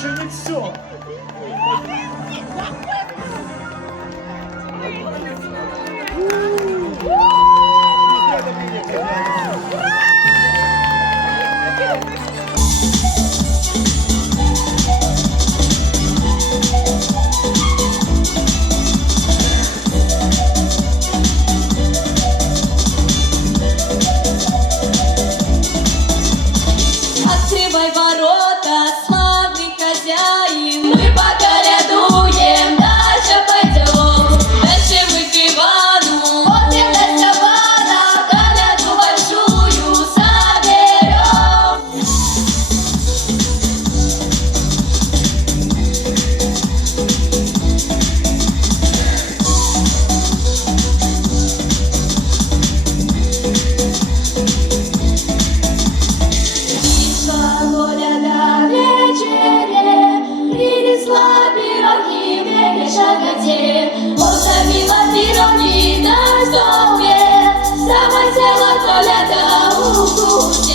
еще не все. Открывай ворота, славный хозяин. Мы поколядуем, дальше пойдем. Дальше мы к Ивану, вот это Степана, коляду большую соберем. Коляда вечере принесла пироги в шаготе. Поставила пироги на столе, сама села коляда у кухни.